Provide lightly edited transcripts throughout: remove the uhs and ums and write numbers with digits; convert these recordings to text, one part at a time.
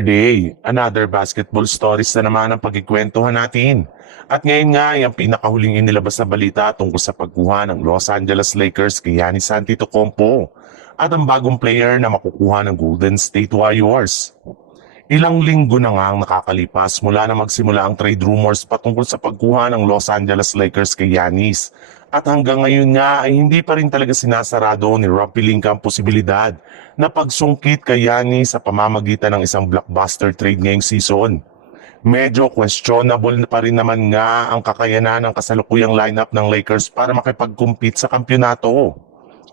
Day, another basketball stories na naman ang pagkikwentuhan natin. At ngayon nga ay ang pinakahuling inilabas na balita tungkol sa pagkuha ng Los Angeles Lakers kay Giannis Antetokounmpo at ang bagong player na makukuha ng Golden State Warriors. Ilang linggo na nga ang nakakalipas mula na magsimula ang trade rumors patungkol sa pagkuha ng Los Angeles Lakers kay Giannis. At hanggang ngayon nga ay hindi pa rin talaga sinasarado ni Rob Pelinka ang posibilidad na pagsungkit kay Giannis sa pamamagitan ng isang blockbuster trade ngayong season. Medyo questionable pa rin naman nga ang kakayanan ng kasalukuyang lineup ng Lakers para makipag-compete sa kampyonato.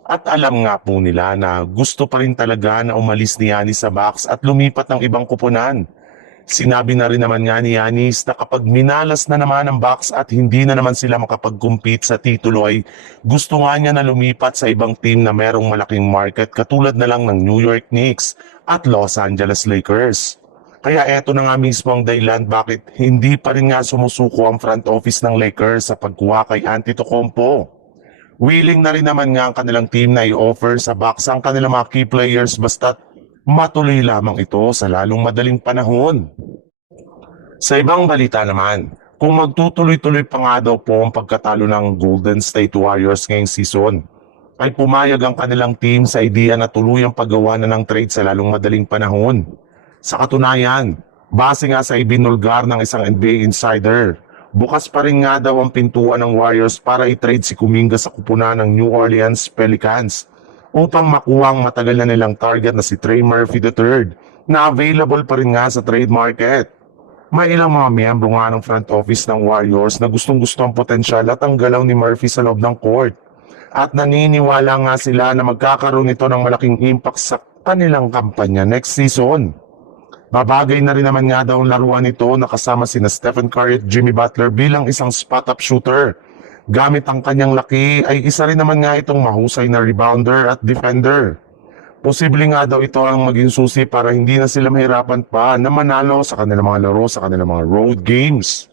At alam nga po nila na gusto pa rin talaga na umalis ni Giannis sa Bucks at lumipat ng ibang kupunan. Sinabi na rin naman nga ni Giannis na kapag minalas na naman ang Bucks at hindi na naman sila makapag-compete sa titulo ay gusto nga niya na lumipat sa ibang team na merong malaking market katulad na lang ng New York Knicks at Los Angeles Lakers. Kaya eto na nga mismo ang dahilan bakit hindi pa rin nga sumusuko ang front office ng Lakers sa pagkuha kay Antetokounmpo. Willing na rin naman nga ang kanilang team na i-offer sa Bucks ang kanilang mga key players basta't matuloy lamang ito sa lalong madaling panahon. Sa ibang balita naman, kung magtutuloy-tuloy pa nga daw po ang pagkatalo ng Golden State Warriors ngayong season, ay pumayag ang kanilang team sa ideya na tuluyang paggawa na ng trade sa lalong madaling panahon. Sa katunayan, base nga sa ibinulgar ng isang NBA insider, bukas pa rin nga daw ang pintuan ng Warriors para i-trade si Kuminga sa kupunan ng New Orleans Pelicans upang makuha ang matagal na nilang target na si Trey Murphy III na available pa rin nga sa trade market. May ilang mga miyembro nga ng front office ng Warriors na gustong-gusto ang potensyal at ang galaw ni Murphy sa loob ng court. At naniniwala nga sila na magkakaroon ito ng malaking impact sa kanilang kampanya next season. Babagay na rin naman nga daw ang laruan nito na kasama sina Stephen Curry at Jimmy Butler bilang isang spot-up shooter. Gamit ang kanyang laki ay isa rin naman nga itong mahusay na rebounder at defender. Posible nga daw ito ang maging susi para hindi na sila mahirapan pa na manalo sa kanilang mga laro sa kanilang mga road games.